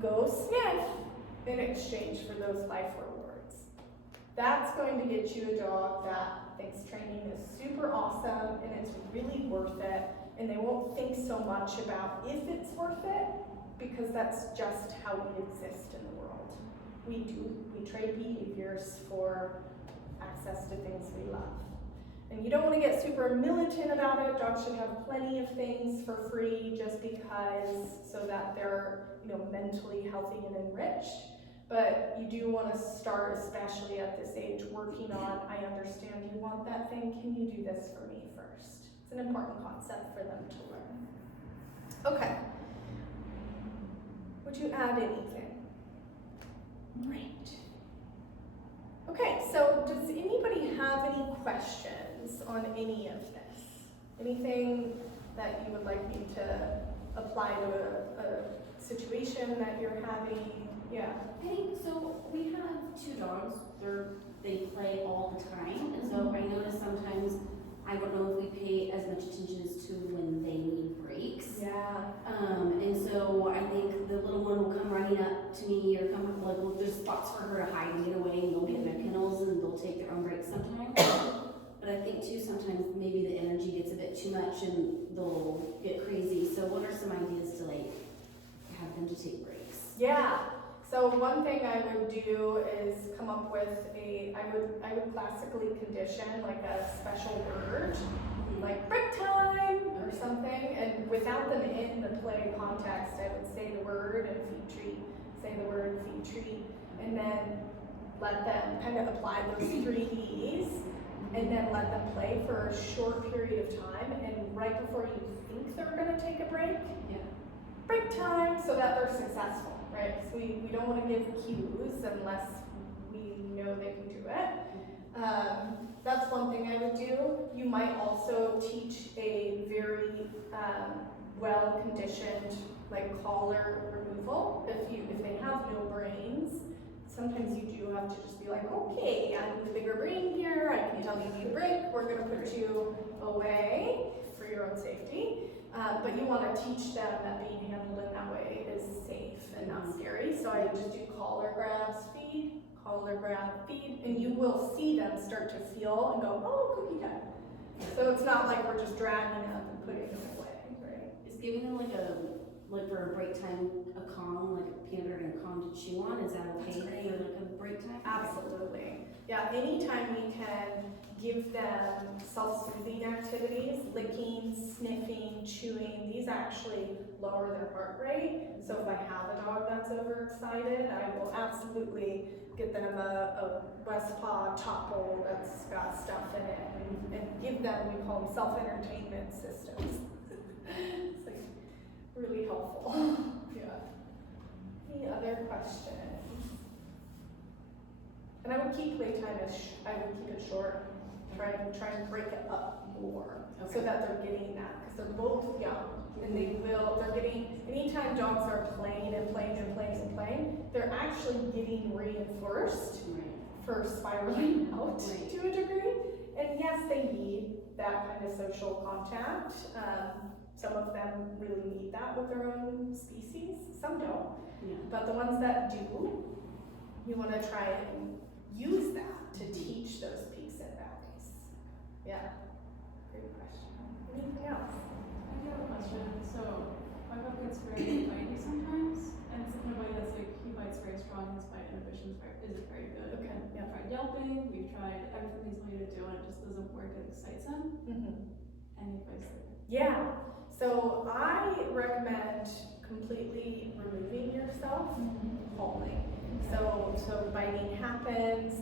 go sniff, in exchange for those life rewards. That's going to get you a dog that thinks training is super awesome and it's really worth it, and they won't think so much about if it's worth it, because that's just how we exist in the world. We trade behaviors for access to things we love. And you don't want to get super militant about it. Dogs should have plenty of things for free just because, so that they're, mentally healthy and enriched. But you do want to start, especially at this age, working on, I understand you want that thing, can you do this for me first? It's an important concept for them to learn. Okay. Would you add anything? Great. Okay, so does anybody have any questions on any of this? Anything that you would like me to apply to a situation that you're having? Yeah. I think so. We have 2 dogs. They play all the time, and so I notice sometimes I don't know if we pay as much attention as to when they need breaks. Yeah. And so I think the little one will come running up to me or come up, well, there's spots for her to hide and get away, and they'll get in their kennels and they'll take their own breaks sometimes. But I think too, sometimes maybe the energy gets a bit too much and they'll get crazy. So what are some ideas to have them to take breaks? Yeah. So one thing I would do is come up with I would classically condition like a special word, like break time or something, and without them in the play context, I would say the word and feed treat, say the word, feed treat, and then let them kind of apply those 3 Ds, and then let them play for a short period of time, and right before you think they're gonna take a break, break time, so that they're successful. Right, so we don't want to give cues unless we know they can do it. That's one thing I would do. You might also teach a very well-conditioned collar removal. If they have no brains, sometimes you do have to just be like, okay, I'm with a bigger brain here, I can tell you need a break, we're gonna put you away for your own safety. But you want to teach them that being handled in that way is safe and not scary. So I just do collar grabs, feed, collar grab, feed, and you will see them start to feel and go, oh, cookie time. So it's not like we're just dragging them and putting them away, right? Is giving them for a break time, a Kong, like a peanut butter and a Kong to chew on, is that okay for a break time? Absolutely. Yeah, anytime we can give them self-soothing activities, licking, sniffing, chewing. These actually lower their heart rate. So if I have a dog that's overexcited, I will absolutely get them a West Paw top bowl that's got stuff in it and give them, we call them self-entertainment systems. It's like really helpful. Yeah. Any other questions? And I would keep playtime I would keep it short. Try and break it up more so that they're getting that, because they're both young and they're getting, anytime dogs are playing, they're actually getting reinforced for spiraling out to a degree. And yes, they need that kind of social contact. Some of them really need that with their own species, some don't. Yeah. But the ones that do, you want to try and use that to teach those peaks and valleys. Yeah, great question. Anything else? I do have a question. So my dog gets very bitey sometimes, and it's in a way that's like he bites very strong. His bite inhibition isn't very good. Okay, And yeah. we've tried yelping. We've tried everything he's wanted to do, and it just doesn't work. It excites him. Any advice there? Yeah, so I recommend completely removing yourself, calming. So biting happens.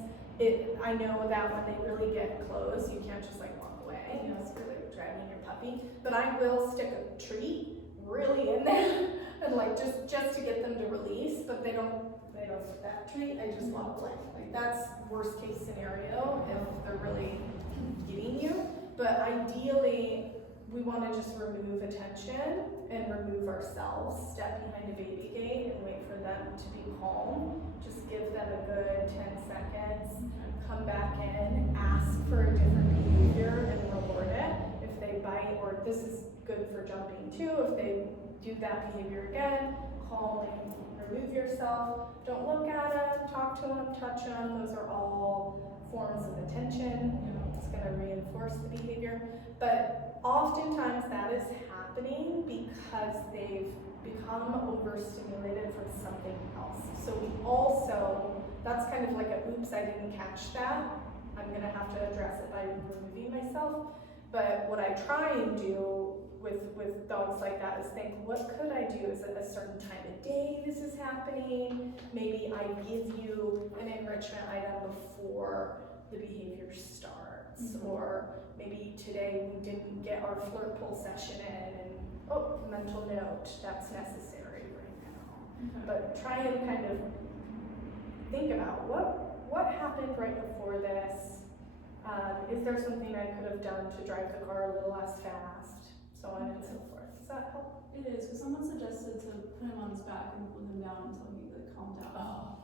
I know that when they really get close, you can't just like walk away. You know, it's really dragging your puppy. But I will stick a treat really in there and like just to get them to release. But they don't get that treat. I just walk away. Like that's worst case scenario if they're really getting you. But ideally, we want to just remove attention and remove ourselves, step behind a baby gate and wait for them to be calm. Just give them a good 10 seconds, come back in, ask for a different behavior and reward it. If they bite, or this is good for jumping too, if they do that behavior again, calming, remove yourself, don't look at them, talk to them, touch them. Those are all forms of attention. It's going to reinforce the behavior. But oftentimes that is happening because they've become overstimulated from something else. So we also, that's kind of like a oops, I didn't catch that. I'm going to have to address it by removing myself. But what I try and do with dogs like that is think, what could I do? Is it a certain time of day this is happening? Maybe I give you an enrichment item before the behavior starts. Or maybe today we didn't get our flirt pull session in and mental note, that's necessary right now. But try and kind of think about what happened right before this. Is there something I could have done to drive the car a little less fast? So on and so forth. Does that help? It is, because someone suggested to put him on his back and pull him down until he like calmed down. Oh.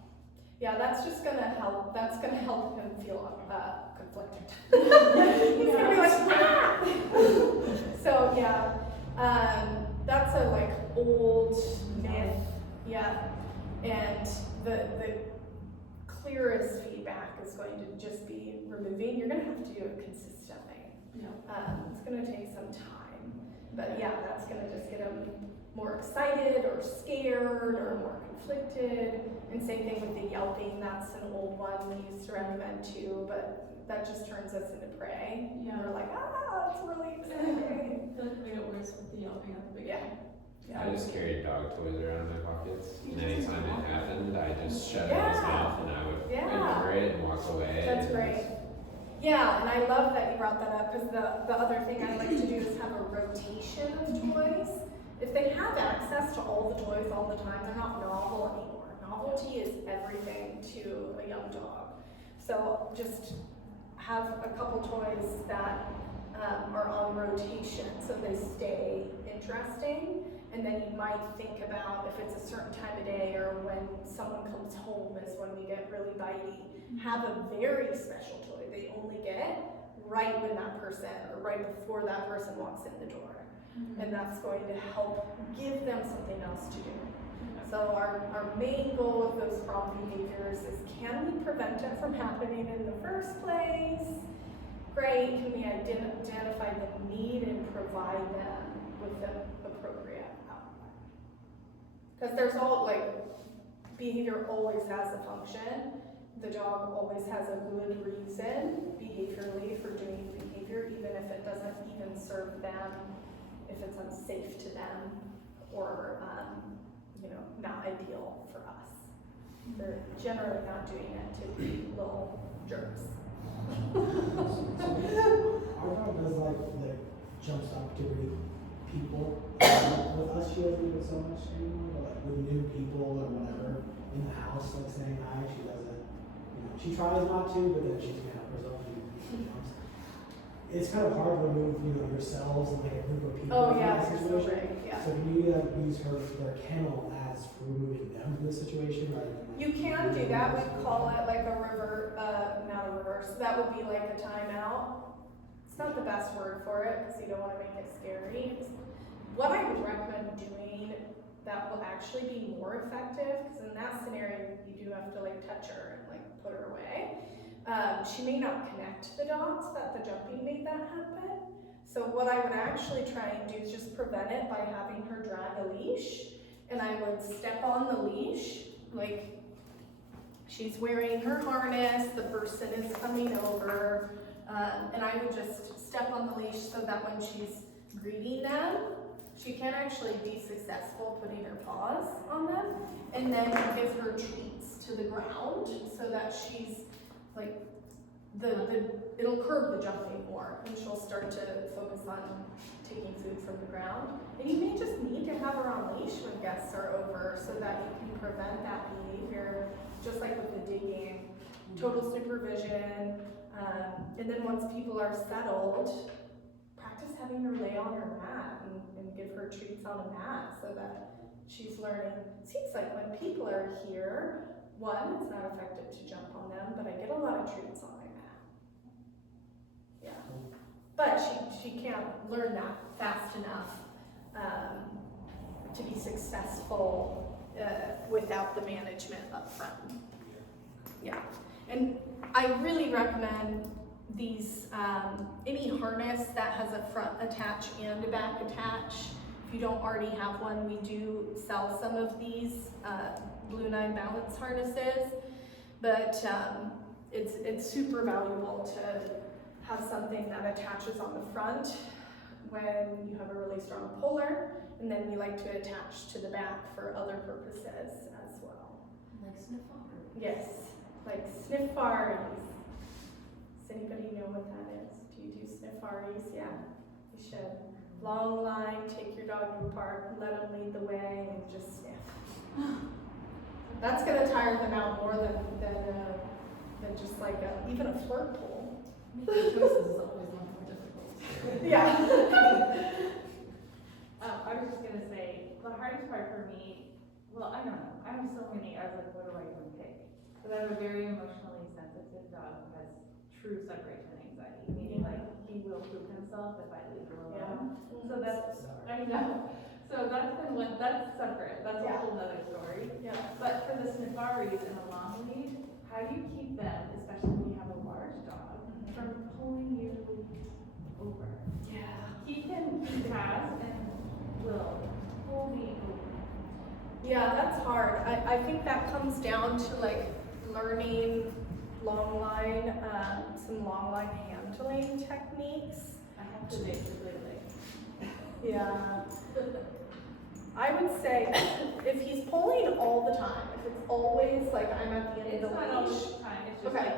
Yeah, that's just gonna help. That's gonna help him feel conflicted. He's gonna be like, ah! So yeah, that's a like old myth. Yeah, and the clearest feedback is going to just be removing. You're gonna have to do it consistently. Yeah. It's gonna take some time, but yeah, that's gonna just get them more excited or scared or more conflicted. And same thing with the yelping. That's an old one we used to recommend too, but that just turns us into prey. Yeah. We're like, it's really exciting. I feel like we get worse with the yelping at the beginning. I just carried dog toys around in my pockets, and anytime it happened, I just shut it in his Yeah. mouth and I would remember it and walk away. That's and great. Yeah, and I love that you brought that up, because the other thing I like to do is have a rotation of toys. If they have access to all the toys all the time, they're not novel anymore. Novelty is everything to a young dog. So just have a couple toys that are on rotation so they stay interesting. And then you might think about if it's a certain time of day or when someone comes home is when we get really bitey. Have a very special toy they only get right when that person or right before that person walks in the door. And that's going to help give them something else to do. So our main goal with those problem behaviors is, can we prevent it from happening in the first place? Great, can we identify the need and provide them with the appropriate outlet? Because there's behavior always has a function, the dog always has a good reason behaviorally for doing behavior, even if it doesn't even serve them, if it's unsafe to them, or, not ideal for us. They're generally not doing it to be little jerks. Our dog does like jump stop activity with people. With us, she doesn't do it so much anymore, but like with new people or whatever in the house, like saying hi, she doesn't. She tries not to, but then she's gonna help herself and she jumps. It's kind of hard to remove, yourselves and like a group of people Oh, from yeah, that you're so situation. right, yeah. So can you use their kennel as removing them from the situation rather than like, You can do that, we call it like a not a reverse, that would be like a timeout. It's not the best word for it, because you don't wanna make it scary. What I would recommend doing that will actually be more effective, because in that scenario, you do have to touch her and put her away. She may not connect the dots that the jumping made that happen. So what I would actually try and do is just prevent it by having her drag a leash, and I would step on the leash, she's wearing her harness, the person is coming over, and I would just step on the leash so that when she's greeting them, she can actually be successful putting her paws on them, and then give her treats to the ground so that she's it'll curb the jumping more, and she'll start to focus on taking food from the ground. And you may just need to have her on leash when guests are over so that you can prevent that behavior, just like with the digging, total supervision. And then once people are settled, practice having her lay on her mat and give her treats on a mat so that she's learning. Seems like when people are here, one, it's not effective to jump on them, but I get a lot of treats on my mat. Yeah. But she can't learn that fast enough to be successful without the management up front. Yeah. And I really recommend these, any harness that has a front attach and a back attach. If you don't already have one, we do sell some of these Blue 9 balance harnesses, but it's super valuable to have something that attaches on the front when you have a really strong puller, and then we like to attach to the back for other purposes as well. Like Sniffari. Yes, like Snifaris. Does anybody know what that is? Do you do Snifaris? Yeah, you should. Long line, take your dog to the park, let them lead the way, and just sniff. That's gonna tire them out more than just even a flirt pole. Making choices is always one more difficult. Yeah. I was just gonna say, the hardest part for me, well, I don't know, I'm so many, I was like, what do I even pick? Because I have a very emotionally sensitive dog who has true separation anxiety, meaning he will poop himself if I leave him alone. So that's, I know, so that's separate, that's a whole nother story. Yeah. But for the Snifaris and a long lead, how do you keep them, especially when you have a large dog, from pulling you over? Yeah. He has and will pull me over. Yeah, that's hard. I think that comes down to learning long line, some long line handling techniques. I have to basically Yeah. I would say if he's pulling all the time, if it's always I'm at the end it's of not the all leash, the time, it's just Okay.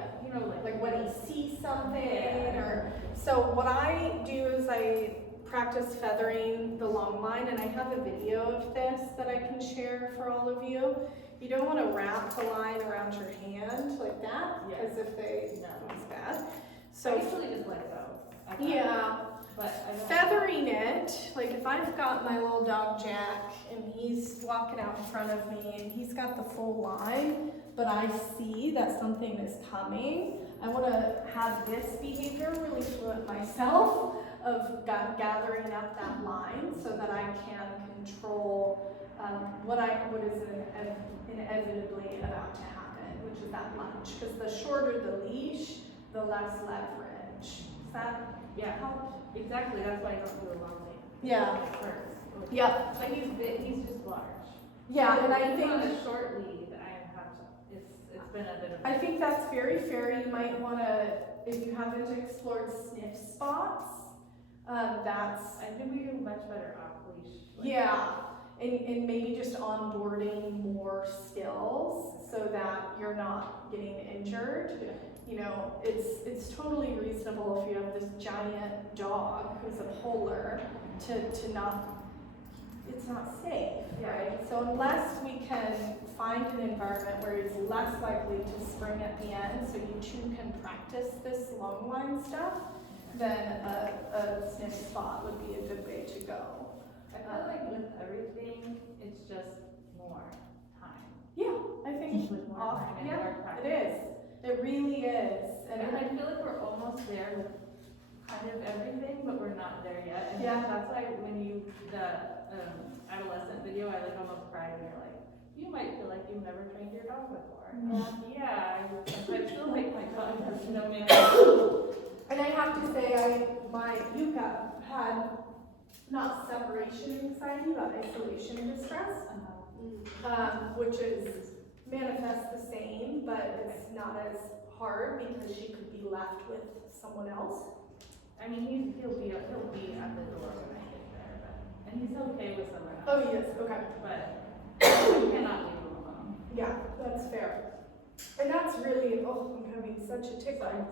like when he sees something Yeah. or, so what I do is I practice feathering the long line, and I have a video of this that I can share for all of you. You don't want to wrap the line around your hand like that, because if it's bad. So I So, usually just let go. I thought, yeah. But I don't. Feathering it, if I've got my little dog Jack and he's walking out in front of me and he's got the full line, but I see that something is coming, I want to have this behavior really fluent myself of gathering up that line so that I can control what is inevitably about to happen, which is that lunge. Because the shorter the leash, the less leverage. Does that help? Exactly, that's why I don't do a long lead. Yeah. First. Yeah. But he's just large. Yeah, and I Even on think, a short lead, I have to, it's it's been a bit of. I think that's very fair. You might wanna, if you haven't explored sniff spots, that's, I think we do much better off leash. yeah. And maybe just onboarding more skills so that you're not getting injured. You know, it's totally reasonable if you have this giant dog who's a polar to not, it's not safe, right? So unless we can find an environment where he's less likely to spring at the end, so you two can practice this long line stuff, then a sniff spot would be a good way to go. I feel like with everything, it's just more time. Yeah, I think With more off, time and yeah, more it practice. is. It really is. And I feel like we're almost there with kind of everything, but we're not there yet. And Yeah. that's why when you, the adolescent video, I like almost cried and you're like, you might feel like you've never trained your dog before. Yeah, I feel like my dog has no manner. And I have to say, my Yuka had not separation anxiety, but isolation distress, which is manifests the same, but it's not as hard because she could be left with someone else. I mean, he'll be at the door when I get there, but, and he's okay with someone else. Oh, yes, okay. But you cannot leave him alone. Yeah, that's fair. And that's really, oh, I'm having such a tickle.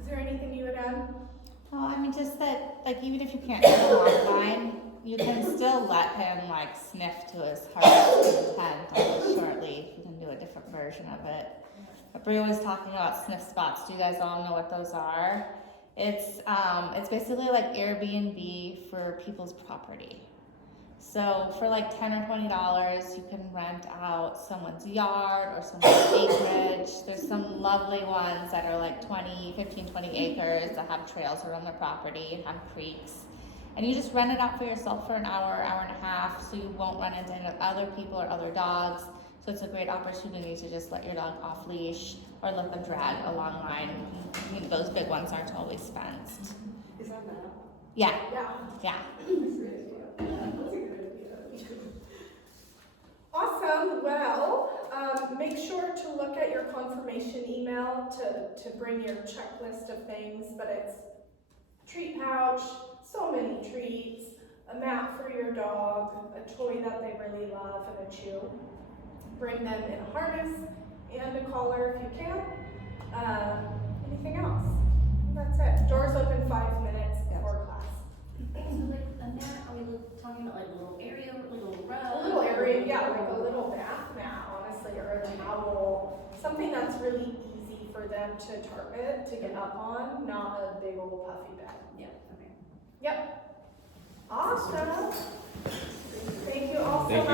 Is there anything you would add? Well, I mean, just that, like, even if you can't do a long line, you can still let him, like, sniff to his heart's content on a short leash. You can do a different version of it. But Bria was talking about sniff spots. Do you guys all know what those are? It's basically like Airbnb for people's property. So for like $10 or $20, you can rent out someone's yard or someone's acreage. There's some lovely ones that are like 15, 20 acres that have trails around their property and have creeks. And you just rent it out for yourself for an hour, hour and a half, so you won't run into other people or other dogs. So it's a great opportunity to just let your dog off leash or let them drag a long line. I mean, those big ones aren't always fenced. Is that better? Yeah, Yeah. yeah. That's a good idea. Awesome. Well, make sure to look at your confirmation email to bring your checklist of things, but it's treat pouch, so many treats, a mat for your dog, a toy that they really love, and a chew. Bring them in a harness and a collar if you can. Anything else? That's it. Doors open 5 minutes before class. So like a mat, are we talking about like a little area, a little rug? A little area, yeah, like a little bath mat, honestly, or a towel. Something that's really easy for them to target, to get up on, not a big old puffy bed. Yeah, okay. Yep. Awesome. Thank you all so Thank much. you.